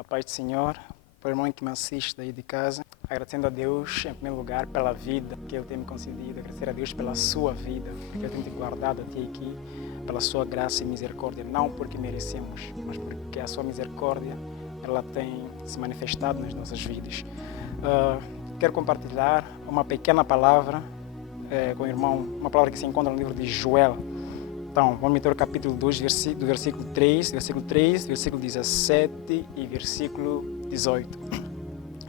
A paz do Senhor, para o irmão que me assiste daí de casa, agradecendo a Deus, em primeiro lugar, pela vida que Ele tem me concedido, agradecer a Deus pela sua vida, porque Ele tem te guardado até aqui, pela sua graça e misericórdia, não porque merecemos, mas porque a sua misericórdia, ela tem se manifestado nas nossas vidas. Quero compartilhar uma pequena palavra com o irmão, uma palavra que se encontra no livro de Joel. Então, vamos meter o capítulo 2, do versículo 3, versículo 17 e versículo 18.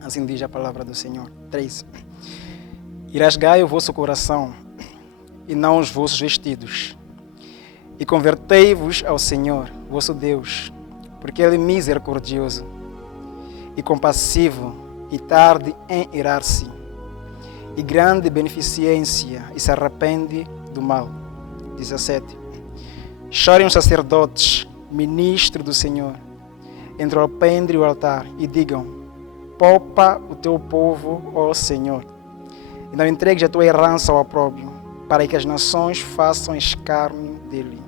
Assim diz a palavra do Senhor. 3. E rasgai o vosso coração, e não os vossos vestidos, e convertei-vos ao Senhor, vosso Deus, porque Ele é misericordioso e compassivo, e tarde em irar-se, e grande beneficência, e se arrepende do mal. 17. Chorem os sacerdotes, ministros do Senhor, entre o alpendre e o altar, e digam: poupa o teu povo, ó Senhor, e não entregues a tua herança ao opróbrio, para que as nações façam escárnio dele.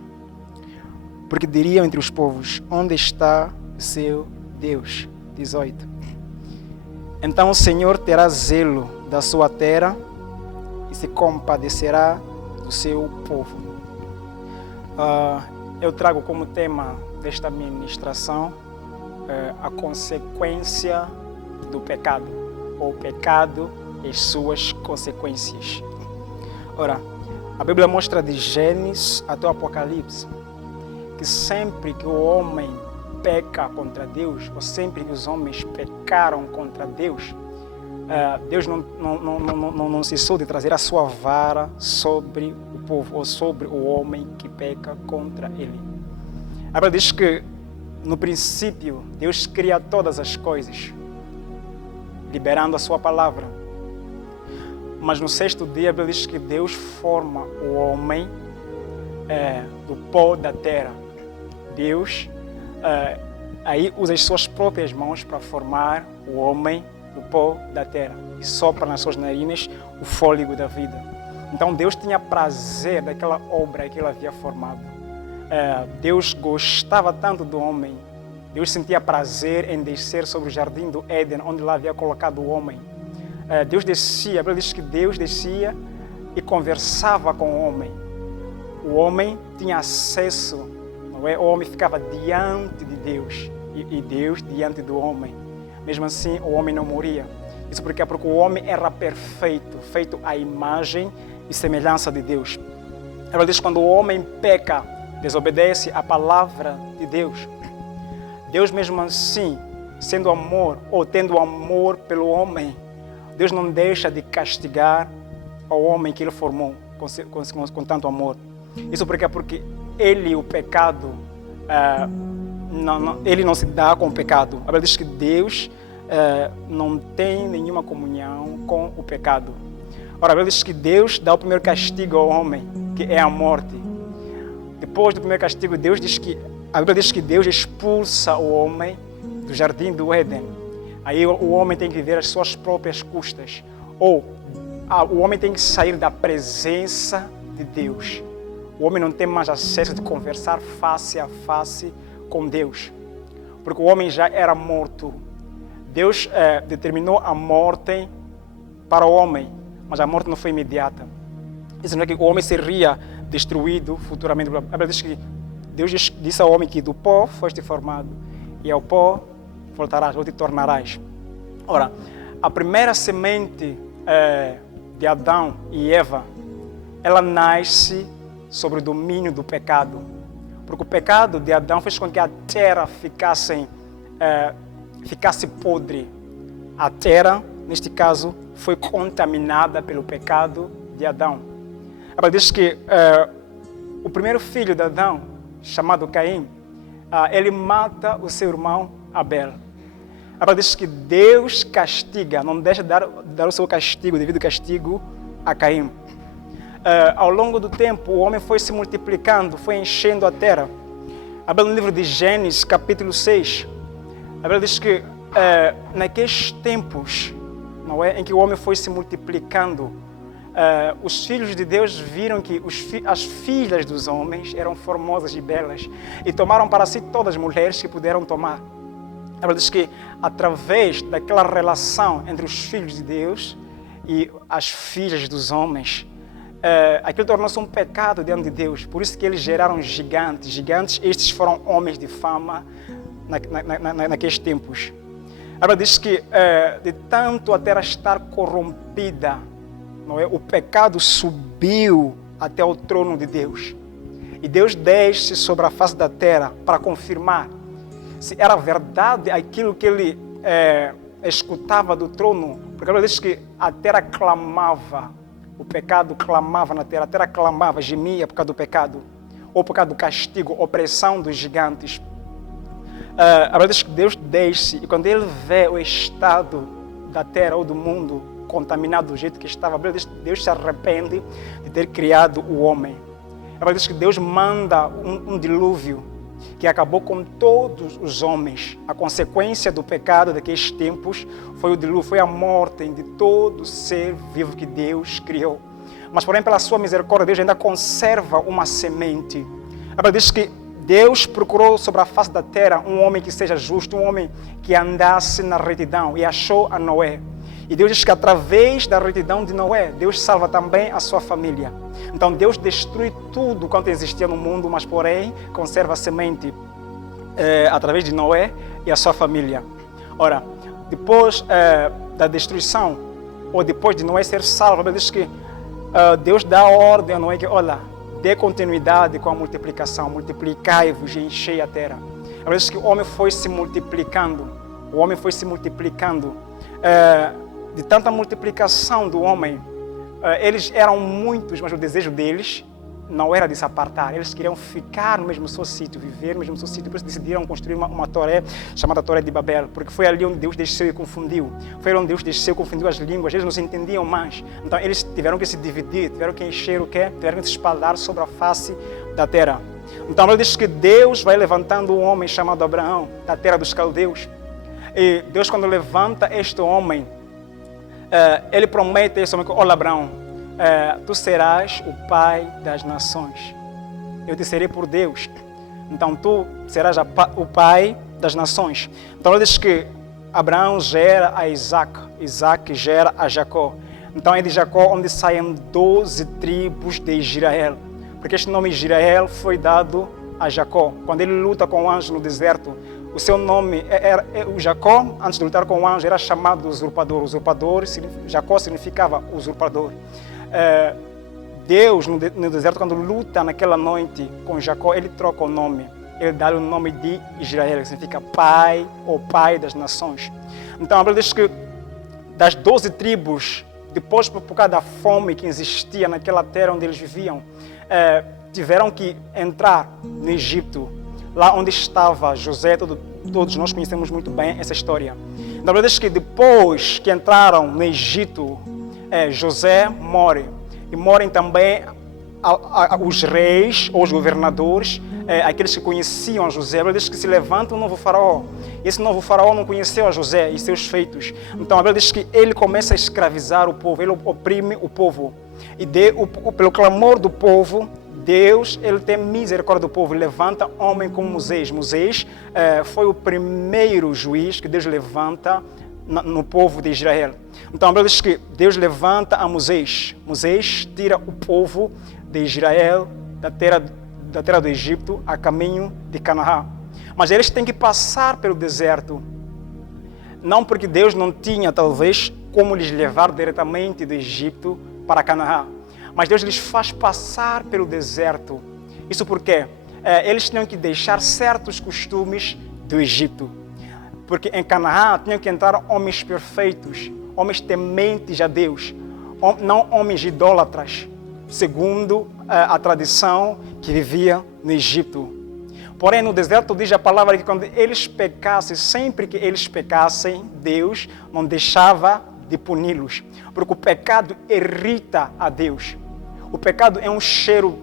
Porque diriam entre os povos: onde está o seu Deus? 18. Então o Senhor terá zelo da sua terra e se compadecerá do seu povo. Eu trago como tema desta minha ministração a consequência do pecado, ou o pecado e as suas consequências. Ora, a Bíblia mostra de Gênesis até o Apocalipse que sempre que o homem peca contra Deus, ou sempre que os homens pecaram contra Deus, Deus não cessou de trazer a sua vara sobre o povo, ou sobre o homem que peca contra ele. A Bíblia diz que no princípio Deus cria todas as coisas, liberando a sua palavra. Mas no sexto dia a Bíblia diz que Deus forma o homem do pó da terra. Deus aí usa as suas próprias mãos para formar o homem do pó da terra e sopra nas suas narinas o fôlego da vida. Então Deus tinha prazer daquela obra que Ele havia formado. Deus gostava tanto do homem. Deus sentia prazer em descer sobre o jardim do Éden, onde Ele havia colocado o homem. Deus descia, a Bíblia diz que Deus descia e conversava com o homem. O homem tinha acesso, não é? O homem ficava diante de Deus e Deus diante do homem. Mesmo assim, o homem não morria. Isso porque o homem era perfeito, feito à imagem e semelhança de Deus. A Bíblia diz que quando o homem peca, desobedece à palavra de Deus, Deus mesmo assim, sendo amor ou tendo amor pelo homem, Deus não deixa de castigar o homem que Ele formou com tanto amor. Isso porque Ele, o pecado, Ele não se dá com o pecado. A Bíblia diz que Deus não tem nenhuma comunhão com o pecado. Ora, a Bíblia diz que Deus dá o primeiro castigo ao homem, que é a morte. Depois do primeiro castigo, a Bíblia diz que Deus expulsa o homem do jardim do Éden. Aí o homem tem que viver às suas próprias custas. Ou o homem tem que sair da presença de Deus. O homem não tem mais acesso de conversar face a face com Deus, porque o homem já era morto. Deus determinou a morte para o homem, mas a morte não foi imediata. Isso não é que o homem seria destruído futuramente. A Bíblia diz que Deus disse ao homem que do pó foste formado e ao pó voltarás ou te tornarás. Ora, a primeira semente de Adão e Eva, ela nasce sobre o domínio do pecado. Porque o pecado de Adão fez com que a terra ficasse podre. A terra, neste caso, foi contaminada pelo pecado de Adão. A Bíblia diz que o primeiro filho de Adão, chamado Caim, ele mata o seu irmão Abel. A Bíblia diz que Deus castiga, não deixa de dar o seu castigo, devido castigo a Caim. Ao longo do tempo, o homem foi se multiplicando, foi enchendo a terra. A Bíblia no livro de Gênesis, capítulo 6, a Bíblia diz que naqueles tempos, não é, em que o homem foi se multiplicando, os filhos de Deus viram que as filhas dos homens eram formosas e belas e tomaram para si todas as mulheres que puderam tomar. A Bíblia diz que através daquela relação entre os filhos de Deus e as filhas dos homens, aquilo tornou-se um pecado diante de Deus. Por isso que eles geraram gigantes. Gigantes, estes foram homens de fama naqueles tempos. A Bíblia diz que de tanto a terra estar corrompida, não é? O pecado subiu até o trono de Deus. E Deus desce sobre a face da terra para confirmar se era verdade aquilo que ele escutava do trono. Porque a Bíblia diz que a terra clamava, o pecado clamava na terra, a terra clamava, gemia por causa do pecado, ou por causa do castigo, opressão dos gigantes. A Bíblia diz que Deus desce e quando ele vê o estado da terra ou do mundo contaminado do jeito que estava, a Bíblia diz que Deus se arrepende de ter criado o homem. A Bíblia diz que Deus manda um dilúvio que acabou com todos os homens. A consequência do pecado daqueles tempos foi o dilúvio, foi a morte de todo ser vivo que Deus criou. Mas, porém, pela sua misericórdia, Deus ainda conserva uma semente. A Bíblia diz que Deus procurou sobre a face da terra um homem que seja justo, um homem que andasse na retidão, e achou a Noé. E Deus diz que através da retidão de Noé, Deus salva também a sua família. Então Deus destrui tudo quanto existia no mundo, mas porém conserva a semente através de Noé e a sua família. Ora, depois da destruição, ou depois de Noé ser salvo, a Bíblia diz que Deus dá ordem a Noé que, olha, dê continuidade com a multiplicação, multiplicai-vos e enchei a terra. A Bíblia diz que o homem foi se multiplicando, de tanta multiplicação do homem, eles eram muitos, mas o desejo deles não era de se apartar. Eles queriam ficar no mesmo seu sítio, viver no mesmo seu sítio. Por isso decidiram construir uma torre chamada Torre de Babel, porque foi ali onde Deus desceu e confundiu. Foi ali onde Deus desceu e confundiu as línguas. Eles não se entendiam mais. Então eles tiveram que se dividir, tiveram que encher o quê? Tiveram que se espalhar sobre a face da terra. Então ele diz que Deus vai levantando um homem chamado Abraão, da terra dos caldeus. E Deus, quando levanta este homem, ele promete a esse homem: olha, Abraão, tu serás o pai das nações. Eu te serei por Deus. Então tu serás o pai das nações. Então ele diz que Abraão gera a Isaac, Isaac gera a Jacó. Então é de Jacó onde saem 12 tribos de Israel. Porque este nome Israel foi dado a Jacó. Quando ele luta com o anjo no deserto, o seu nome, o Jacó, antes de lutar com o anjo, era chamado usurpador. Jacó significava usurpador. Deus, no deserto, quando luta naquela noite com Jacó, ele troca o nome. Ele dá o nome de Israel, que significa pai ou pai das nações. Então, a Bíblia diz que das 12 tribos, depois, por causa da fome que existia naquela terra onde eles viviam, tiveram que entrar no Egito, lá onde estava José. Todos nós conhecemos muito bem essa história. Na verdade, diz que depois que entraram no Egito, José morre. E morrem também os reis ou os governadores, aqueles que conheciam a José. A Bíblia diz que se levanta um novo faraó. E esse novo faraó não conheceu a José e seus feitos. Então a Bíblia diz que ele começa a escravizar o povo, ele oprime o povo. E pelo clamor do povo, Deus, ele tem misericórdia do povo, levanta homem como Moisés. Moisés foi o primeiro juiz que Deus levanta no povo de Israel. Então a Bíblia diz que Deus levanta a Moisés. Moisés tira o povo de Israel da terra do Egito a caminho de Canaã. Mas eles têm que passar pelo deserto. Não porque Deus não tinha, talvez, como lhes levar diretamente do Egito para Canaã. Mas Deus lhes faz passar pelo deserto. Isso porque eles tinham que deixar certos costumes do Egito. Porque em Canaã tinham que entrar homens perfeitos, homens tementes a Deus, não homens idólatras, segundo a tradição que vivia no Egito. Porém, no deserto diz a palavra que quando eles pecassem, sempre que eles pecassem, Deus não deixava de puni-los. Porque o pecado irrita a Deus. O pecado é um cheiro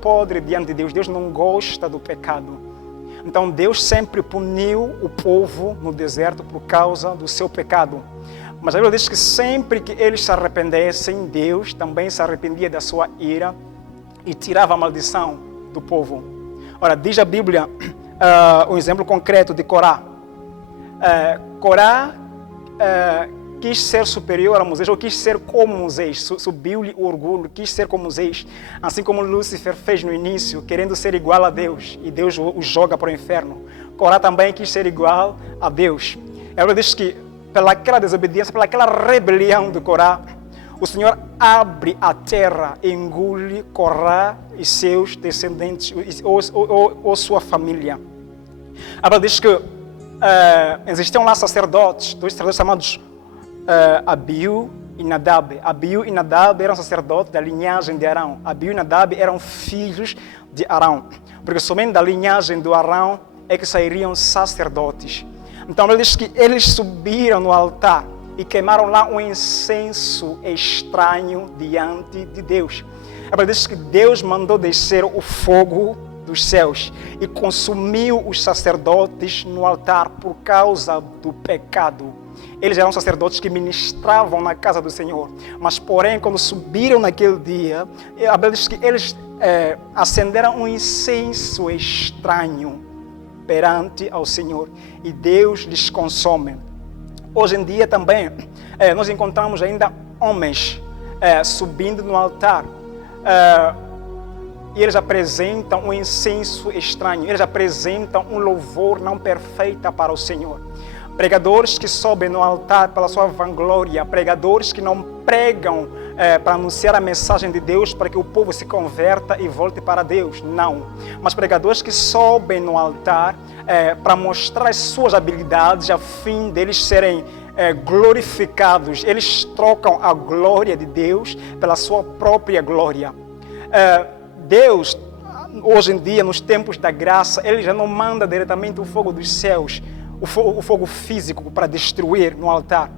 podre diante de Deus. Deus não gosta do pecado. Então Deus sempre puniu o povo no deserto por causa do seu pecado. Mas a Bíblia diz que sempre que eles se arrependessem, Deus também se arrependia da sua ira e tirava a maldição do povo. Ora, diz a Bíblia um exemplo concreto de Corá. Corá quis ser superior a Moisés, ou quis ser como Moisés, subiu-lhe o orgulho, quis ser como Moisés, assim como Lúcifer fez no início, querendo ser igual a Deus, e Deus o joga para o inferno. Corá também quis ser igual a Deus. Ela diz que, pelaquela desobediência, pelaquela rebelião de Corá, o Senhor abre a terra e engole Corá e seus descendentes, ou sua família. Ela diz que existiam lá sacerdotes, dois sacerdotes chamados Abiú e Nadab. Abiú e Nadab eram sacerdotes da linhagem de Arão. Abiú e Nadab eram filhos de Arão, porque somente da linhagem do Arão é que sairiam sacerdotes. Então ele diz que eles subiram no altar e queimaram lá um incenso estranho diante de Deus. Ele diz que Deus mandou descer o fogo dos céus e consumiu os sacerdotes no altar por causa do pecado. Eles eram sacerdotes que ministravam na casa do Senhor, mas porém quando subiram naquele dia, a Bíblia diz que eles acenderam um incenso estranho perante ao Senhor e Deus lhes consome. Hoje em dia também nós encontramos ainda homens subindo no altar e eles apresentam um incenso estranho, eles apresentam um louvor não perfeito para o Senhor. Pregadores que sobem no altar pela sua vanglória, pregadores que não pregam para anunciar a mensagem de Deus para que o povo se converta e volte para Deus, não. Mas pregadores que sobem no altar para mostrar as suas habilidades a fim deles serem glorificados. Eles trocam a glória de Deus pela sua própria glória. Deus, hoje em dia, nos tempos da graça, Ele já não manda diretamente o fogo dos céus, o fogo físico para destruir no altar,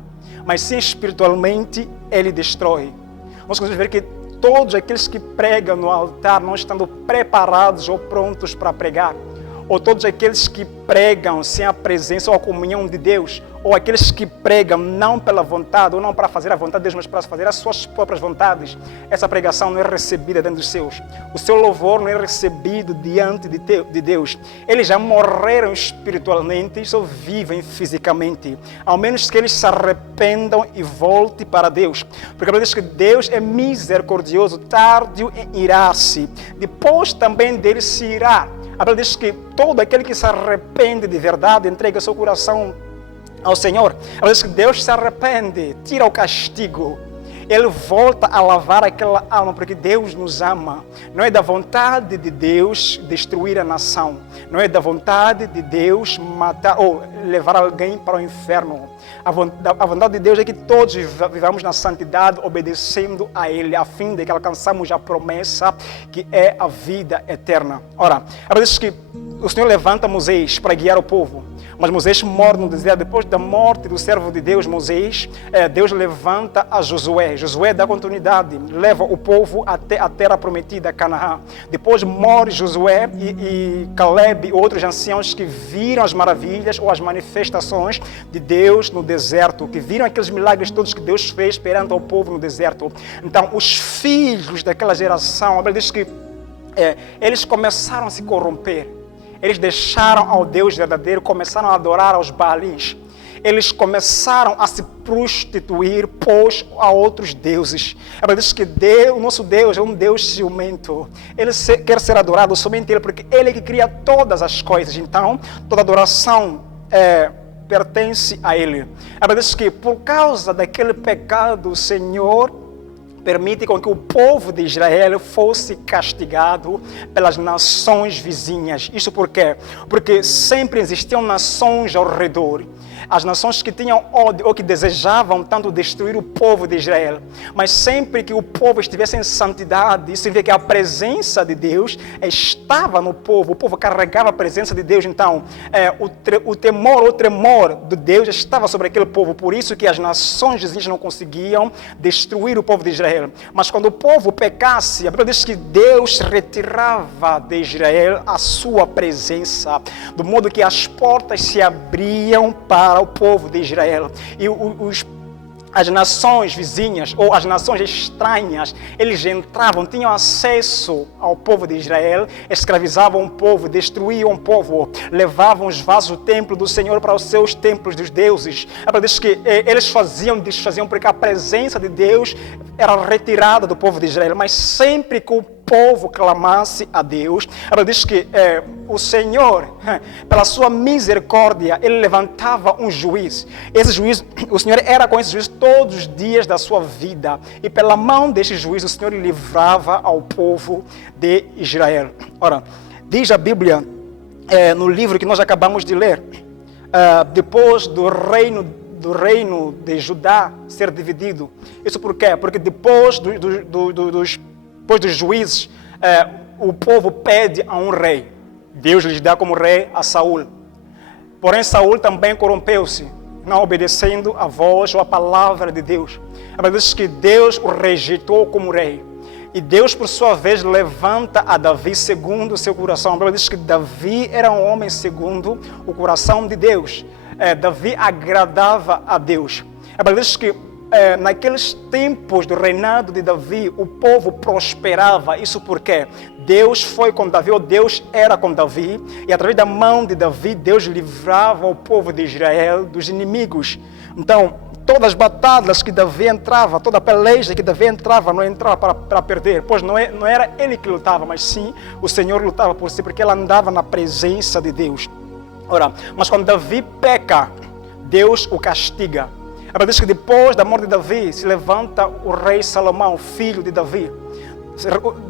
mas sim espiritualmente Ele destrói. Nós conseguimos ver que todos aqueles que pregam no altar não estando preparados ou prontos para pregar, ou todos aqueles que pregam sem a presença ou a comunhão de Deus, ou aqueles que pregam não pela vontade, ou não para fazer a vontade de Deus, mas para fazer as suas próprias vontades, essa pregação não é recebida dentro dos seus. O seu louvor não é recebido diante de Deus. Eles já morreram espiritualmente e só vivem fisicamente, ao menos que eles se arrependam e voltem para Deus. Porque a Bíblia diz que Deus é misericordioso, tardio em irar-se, depois também dele se irá. A Bíblia diz que todo aquele que se arrepende de verdade, entrega seu coração ao Senhor. Ela diz que Deus se arrepende, tira o castigo. Ele volta a lavar aquela alma, porque Deus nos ama. Não é da vontade de Deus destruir a nação. Não é da vontade de Deus matar ou levar alguém para o inferno. A vontade de Deus é que todos vivamos na santidade, obedecendo a Ele, a fim de que alcançamos a promessa que é a vida eterna. Ora, ela diz que o Senhor levanta Moisés para guiar o povo. Mas Moisés morre no deserto. Depois da morte do servo de Deus, Moisés, Deus levanta a Josué. Josué dá continuidade, leva o povo até a terra prometida, Canaã. Depois morre Josué e Caleb e outros anciãos que viram as maravilhas ou as manifestações de Deus no deserto, que viram aqueles milagres todos que Deus fez perante ao povo no deserto. Então, os filhos daquela geração, a Bíblia diz que eles começaram a se corromper. Eles deixaram ao Deus verdadeiro, começaram a adorar aos Baalins. Eles começaram a se prostituir, pôs a outros deuses. Ela diz que o nosso Deus é um Deus ciumento. Ele quer ser adorado somente Ele, porque Ele é que cria todas as coisas. Então, toda adoração pertence a Ele. Ela diz que por causa daquele pecado, o Senhor permite com que o povo de Israel fosse castigado pelas nações vizinhas. Isso por quê? Porque sempre existiam nações ao redor. As nações que tinham ódio ou que desejavam tanto destruir o povo de Israel. Mas sempre que o povo estivesse em santidade, isso significa que a presença de Deus estava no povo. O povo carregava a presença de Deus. Então, o temor ou tremor de Deus estava sobre aquele povo. Por isso que as nações vizinhas não conseguiam destruir o povo de Israel. Mas quando o povo pecasse, a Bíblia diz que Deus retirava de Israel a sua presença, do modo que as portas se abriam para o povo de Israel. E as nações vizinhas ou as nações estranhas, eles entravam, tinham acesso ao povo de Israel, escravizavam o povo, destruíam o povo, levavam os vasos do templo do Senhor para os seus templos dos deuses. Ela diz que eles desfaziam porque a presença de Deus era retirada do povo de Israel, mas sempre que o povo clamasse a Deus, ela diz que o Senhor, pela sua misericórdia, ele levantava um juiz. Esse juiz, o Senhor era com esse juiz todos os dias da sua vida, e pela mão deste juiz o Senhor livrava ao povo de Israel. Ora, diz a Bíblia no livro que nós acabamos de ler, depois do reino de Judá ser dividido. Isso por quê? Porque depois dos juízes, o povo pede a um rei. Deus lhes dá como rei a Saul. Porém, Saul também corrompeu-se, não obedecendo a voz ou a palavra de Deus. A Bíblia diz que Deus o rejeitou como rei. E Deus, por sua vez, levanta a Davi segundo o seu coração. A Bíblia diz que Davi era um homem segundo o coração de Deus. Davi agradava a Deus. A Bíblia diz que naqueles tempos do reinado de Davi, o povo prosperava. Isso porque Deus foi com Davi, ou Deus era com Davi, e através da mão de Davi, Deus livrava o povo de Israel dos inimigos. Então, todas as batalhas que Davi entrava, toda a peleja que Davi entrava, não entrava para perder, pois não era ele que lutava, mas sim o Senhor lutava por si, porque ele andava na presença de Deus. Ora, mas quando Davi peca, Deus o castiga. A Bíblia diz que depois da morte de Davi, se levanta o rei Salomão, filho de Davi.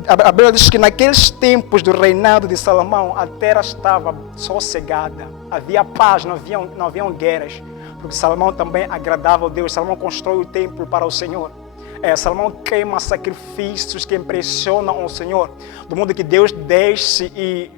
A Bíblia diz que naqueles tempos do reinado de Salomão, a terra estava sossegada, havia paz, não haviam guerras, porque Salomão também agradava a Deus. Salomão constrói o templo para o Senhor. Salomão queima sacrifícios que impressionam o Senhor, do modo que Deus desce e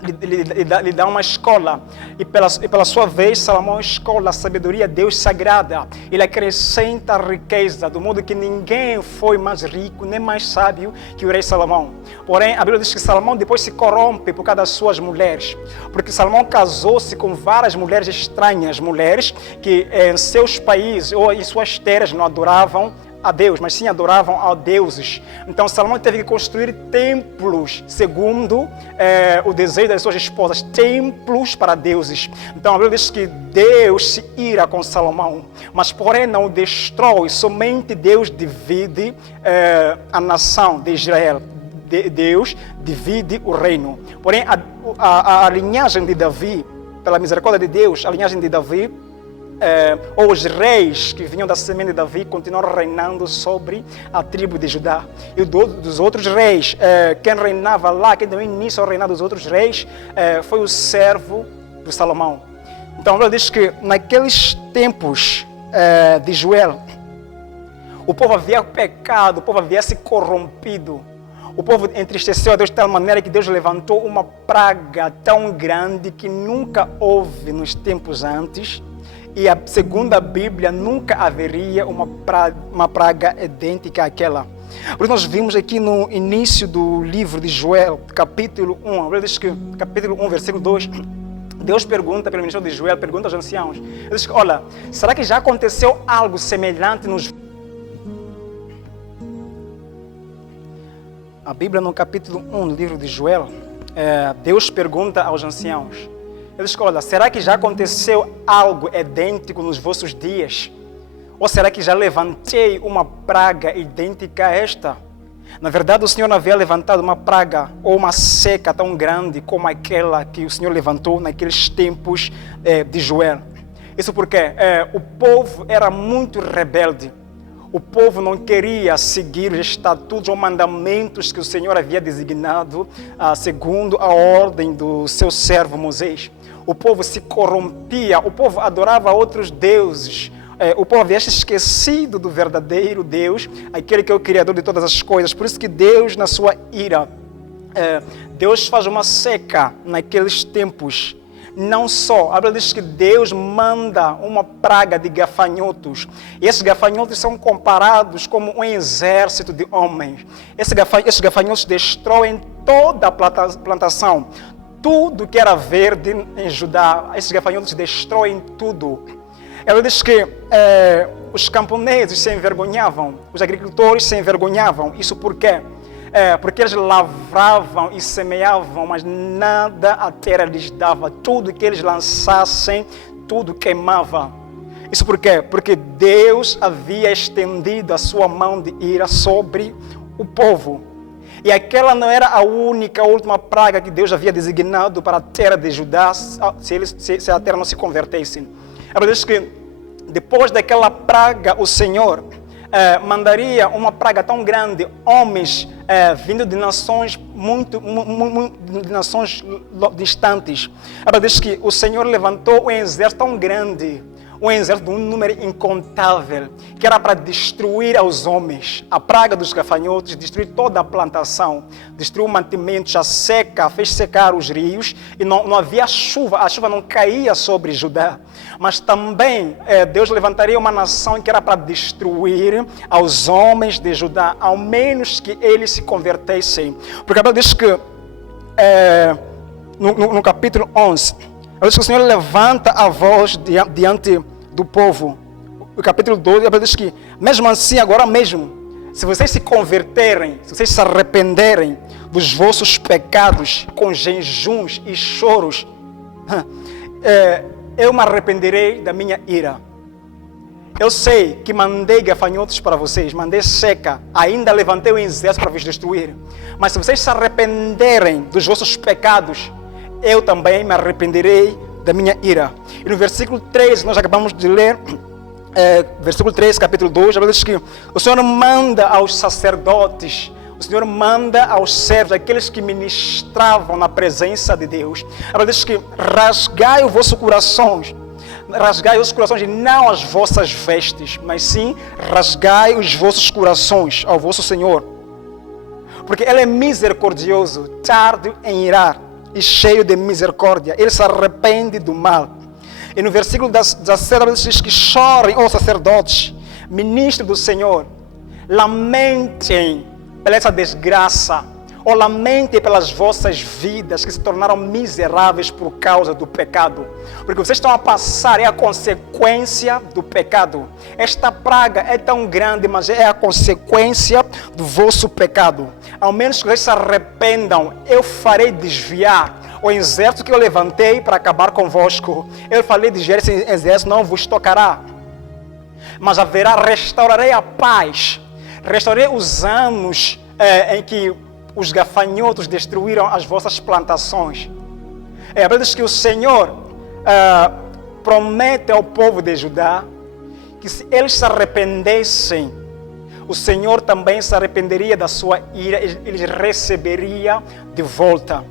lhe dá uma escola, e pela sua vez Salomão escola a sabedoria, Deus sagrada. Ele acrescenta a riqueza, do modo que ninguém foi mais rico nem mais sábio que o rei Salomão. Porém, a Bíblia diz que Salomão depois se corrompe por causa das suas mulheres, porque Salomão casou-se com várias mulheres estranhas, mulheres que em seus países ou em suas terras não adoravam a Deus, mas sim adoravam a deuses. Então Salomão teve que construir templos segundo o desejo das suas esposas, templos para deuses. Então a Bíblia diz que Deus se ira com Salomão, mas porém não o destrói, somente Deus divide a nação de Israel. Deus divide o reino. Porém a linhagem de Davi, pela misericórdia de Deus, a linhagem de Davi, ou os reis que vinham da semente de Davi continuaram reinando sobre a tribo de Judá. E dos outros reis, quem reinava lá, quem deu início ao reinado dos outros reis, foi o servo de Salomão. Então a Bíblia diz que naqueles tempos de Joel, o povo havia pecado, o povo havia se corrompido. O povo entristeceu a Deus de tal maneira que Deus levantou uma praga tão grande que nunca houve nos tempos antes. E segundo a Bíblia, nunca haveria uma praga idêntica àquela. Por isso nós vimos aqui no início do livro de Joel, capítulo 1, a Bíblia diz que, capítulo 1, versículo 2, Deus pergunta, pelo ministério de Joel, pergunta aos anciãos. Ele diz, olha, será que já aconteceu algo semelhante nos... A Bíblia no capítulo 1 do livro de Joel, Deus pergunta aos anciãos. Ele diz, olha, será que já aconteceu algo idêntico nos vossos dias? Ou será que já levantei uma praga idêntica a esta? Na verdade, o Senhor não havia levantado uma praga ou uma seca tão grande como aquela que o Senhor levantou naqueles tempos de Joel. Isso porque o povo era muito rebelde. O povo não queria seguir os estatutos ou mandamentos que o Senhor havia designado segundo a ordem do seu servo Moisés. O povo se corrompia, o povo adorava outros deuses. O povo havia se esquecido do verdadeiro Deus, aquele que é o Criador de todas as coisas. Por isso que Deus, na sua ira, Deus faz uma seca naqueles tempos. Não só, a Bíblia diz que Deus manda uma praga de gafanhotos. E esses gafanhotos são comparados como um exército de homens. Esses gafanhotos destroem toda a plantação. Tudo que era verde em Judá, esses gafanhotos destroem tudo. Ela diz que os camponeses se envergonhavam, os agricultores se envergonhavam. Isso por quê? Porque eles lavravam e semeavam, mas nada a terra lhes dava. Tudo que eles lançassem, tudo queimava. Isso por quê? Porque Deus havia estendido a sua mão de ira sobre o povo. E aquela não era a última praga que Deus havia designado para a terra de Judá, se a terra não se convertesse. Ela diz que depois daquela praga, o Senhor mandaria uma praga tão grande, homens vindo de nações de nações distantes. Ela diz que o Senhor levantou um exército tão grande, um exército de um número incontável, que era para destruir aos homens. A praga dos gafanhotos destruiu toda a plantação, destruiu mantimentos, a seca, fez secar os rios e não havia chuva, a chuva não caía sobre Judá. Mas também Deus levantaria uma nação que era para destruir aos homens de Judá, ao menos que eles se convertessem. Porque a Bíblia diz que no capítulo 11, ela diz que o Senhor levanta a voz diante do povo. O capítulo 12, ela diz que, mesmo assim, agora mesmo, se vocês se converterem, se vocês se arrependerem dos vossos pecados com jejuns e choros, eu me arrependerei da minha ira. Eu sei que mandei gafanhotos para vocês, mandei seca, ainda levantei o exército para vos destruir. Mas se vocês se arrependerem dos vossos pecados, eu também me arrependerei da minha ira. E no versículo 3, nós acabamos de ler, versículo 3, capítulo 2, a Bíblia diz que o Senhor manda aos sacerdotes, o Senhor manda aos servos, aqueles que ministravam na presença de Deus. A Bíblia diz que rasgai os vossos corações, e não as vossas vestes, mas sim rasgai os vossos corações ao vosso Senhor. Porque Ele é misericordioso, tardo em irar e cheio de misericórdia. Ele se arrepende do mal. E no versículo 17 diz que chorem, ó sacerdotes, ministros do Senhor, lamentem pela essa desgraça, ou lamentem pelas vossas vidas que se tornaram miseráveis por causa do pecado. Porque vocês estão a passar, é a consequência do pecado. Esta praga é tão grande, mas é a consequência do vosso pecado. Ao menos que vocês se arrependam, eu farei desviar o exército que eu levantei para acabar convosco. Eu falei desviar esse exército, não vos tocará. Mas restaurarei a paz, restaurarei os anos em que os gafanhotos destruíram as vossas plantações. A Bíblia diz que o Senhor promete ao povo de Judá que se eles se arrependessem, o Senhor também se arrependeria da sua ira, eles receberia de volta.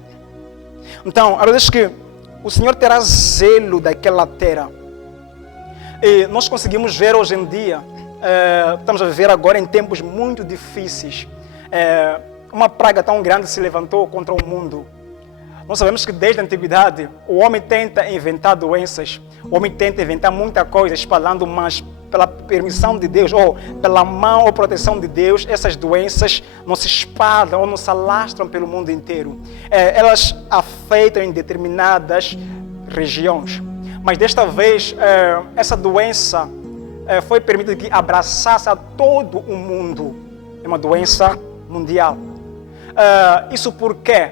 Então, a Bíblia diz que o Senhor terá zelo daquela terra. E nós conseguimos ver hoje em dia, estamos a viver agora em tempos muito difíceis. Uma praga tão grande se levantou contra o mundo. Nós sabemos que desde a antiguidade o homem tenta inventar doenças, o homem tenta inventar muita coisa, espalhando, mas pela permissão de Deus, ou pela mão ou proteção de Deus, essas doenças não se espalham ou não se alastram pelo mundo inteiro. Elas afetam em determinadas regiões. Mas desta vez, essa doença foi permitida que abraçasse a todo o mundo. É uma doença mundial. Isso por quê?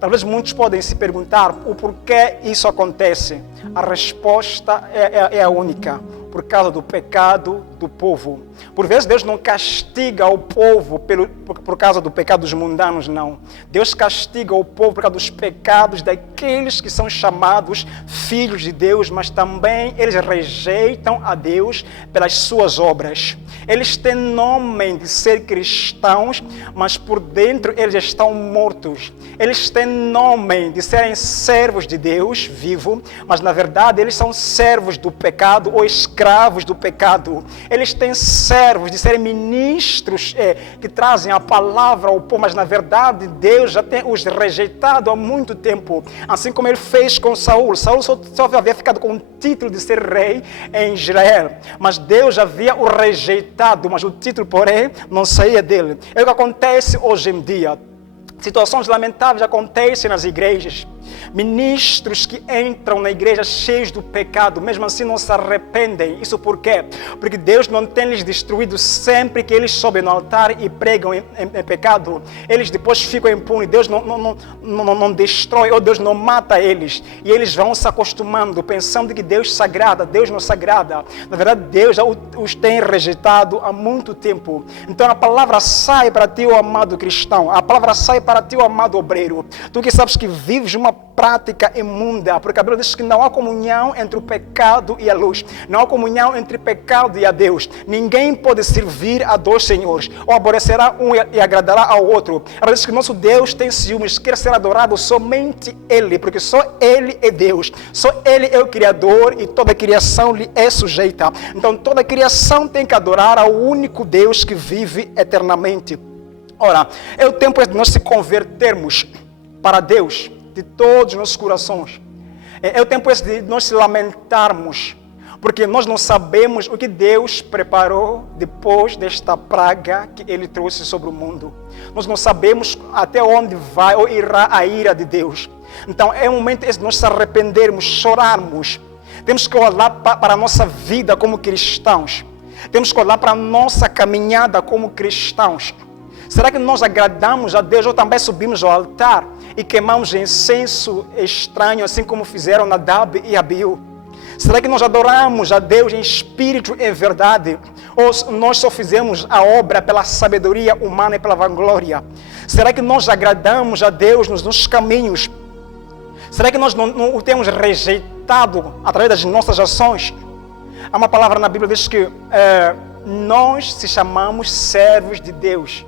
Talvez muitos podem se perguntar o porquê isso acontece. A resposta é a única. Por causa do pecado do povo. Por vezes Deus não castiga o povo por causa do pecado dos mundanos, não. Deus castiga o povo por causa dos pecados daqueles que são chamados filhos de Deus, mas também eles rejeitam a Deus pelas suas obras. Eles têm nome de ser cristãos, mas por dentro eles estão mortos. Eles têm nome de serem servos de Deus vivo, mas na verdade eles são servos do pecado ou escravos do pecado. Eles têm servos de serem ministros que trazem a palavra ao povo, mas na verdade Deus já tem os rejeitado há muito tempo. Assim como ele fez com Saul. Saul só havia ficado com o título de ser rei em Israel, mas Deus já havia o rejeitado, mas o título, porém, não saía dele. É o que acontece hoje em dia. Situações lamentáveis acontecem nas igrejas. Ministros que entram na igreja cheios do pecado, mesmo assim não se arrependem. Isso por quê? Porque Deus não tem lhes destruído sempre que eles sobem no altar e pregam em pecado. Eles depois ficam impunes. Deus não destrói, ou Deus não mata eles. E eles vão se acostumando, pensando que Deus sagrada, Deus não sagrada. Na verdade, Deus já os tem rejeitado há muito tempo. Então a palavra sai para ti, ó amado cristão. A palavra sai para ti, ó amado obreiro. Tu que sabes que vives uma prática imunda, porque a Bíblia diz que não há comunhão entre o pecado e a luz. Não há comunhão entre o pecado e a Deus. Ninguém pode servir a dois senhores. Ou aborrecerá um e agradará ao outro. A Bíblia diz que nosso Deus tem ciúmes, quer ser adorado somente Ele, porque só Ele é Deus. Só Ele é o Criador e toda a criação lhe é sujeita. Então toda a criação tem que adorar ao único Deus que vive eternamente. Ora, é o tempo de nós se convertermos para Deus de todos os nossos corações. É o tempo de nós se lamentarmos, porque nós não sabemos o que Deus preparou depois desta praga que Ele trouxe sobre o mundo. Nós não sabemos até onde vai ou irá a ira de Deus. Então é o momento de nós se arrependermos, chorarmos. Temos que olhar para a nossa vida como cristãos. Temos que olhar para a nossa caminhada como cristãos. Será que nós agradamos a Deus ou também subimos ao altar e queimamos incenso estranho, assim como fizeram Nadab e Abiú? Será que nós adoramos a Deus em espírito e verdade? Ou nós só fizemos a obra pela sabedoria humana e pela vanglória? Será que nós agradamos a Deus nos nossos caminhos? Será que nós não o temos rejeitado através das nossas ações? Há uma palavra na Bíblia que diz que nós se chamamos servos de Deus.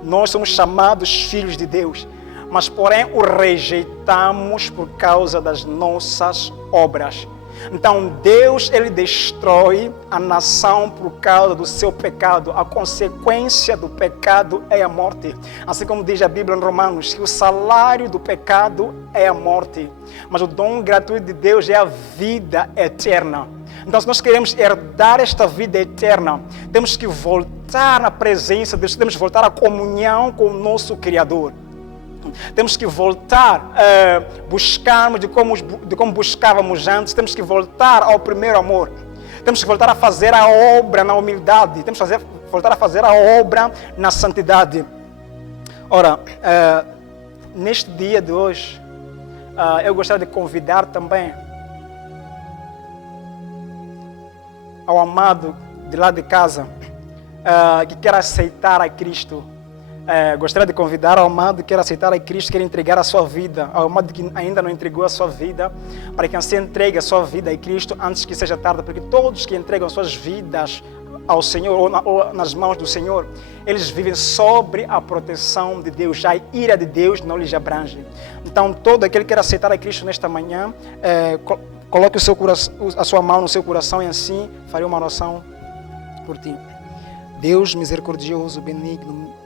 Nós somos chamados filhos de Deus, mas porém o rejeitamos por causa das nossas obras. Então Deus, Ele destrói a nação por causa do seu pecado. A consequência do pecado é a morte. Assim como diz a Bíblia em Romanos, que o salário do pecado é a morte, mas o dom gratuito de Deus é a vida eterna. Então, se nós queremos herdar esta vida eterna, temos que voltar à presença de Deus, temos que voltar à comunhão com o nosso Criador. Temos que voltar a buscarmos de como buscávamos antes, temos que voltar ao primeiro amor. Temos que voltar a fazer a obra na humildade, temos que voltar a fazer a obra na santidade. Ora, neste dia de hoje, eu gostaria de convidar também ao amado de lá de casa que quer aceitar a Cristo. Gostaria de convidar ao amado que quer aceitar a Cristo, quer entregar a sua vida, ao amado que ainda não entregou a sua vida, para que assim entregue a sua vida a Cristo antes que seja tarde, porque todos que entregam suas vidas ao Senhor ou nas mãos do Senhor, eles vivem sobre a proteção de Deus, já a ira de Deus não lhes abrange. Então todo aquele que quer aceitar a Cristo nesta manhã, coloque a sua mão no seu coração e assim farei uma oração por ti. Deus misericordioso, benigno,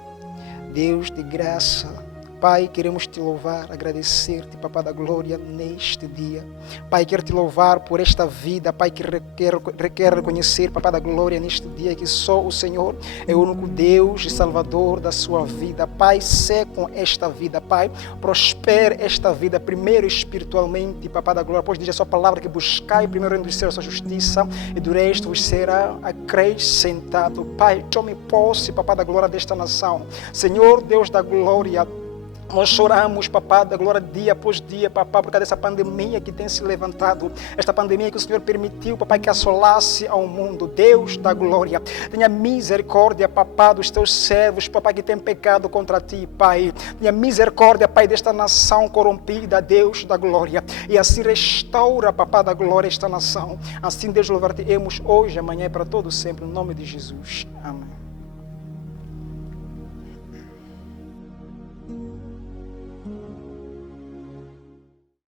Deus de graça, Pai, queremos te louvar, agradecer-te, Papá da glória, neste dia. Pai, quero te louvar por esta vida, Pai, que requer reconhecer, Papá da glória, neste dia, que só o Senhor é o único Deus e Salvador da sua vida. Pai, sé com esta vida, Pai, prospere esta vida, primeiro espiritualmente, Papá da glória, pois diz a sua palavra que buscai primeiro o reino dos céus, a sua justiça, e do resto vos será acrescentado. Pai, tome posse, Papá da glória, desta nação. Senhor, Deus da glória, nós choramos, Papá da glória, dia após dia, Papá, por causa dessa pandemia que tem se levantado. Esta pandemia que o Senhor permitiu, Papá, que assolasse ao mundo. Deus da glória, tenha misericórdia, Papá, dos teus servos, Papá, que tem pecado contra ti, Pai. Tenha misericórdia, Pai, desta nação corrompida, Deus da glória. E assim restaura, Papá da glória, esta nação. Assim, Deus, louvar-te-emos hoje, amanhã e para todo sempre, no nome de Jesus. Amém.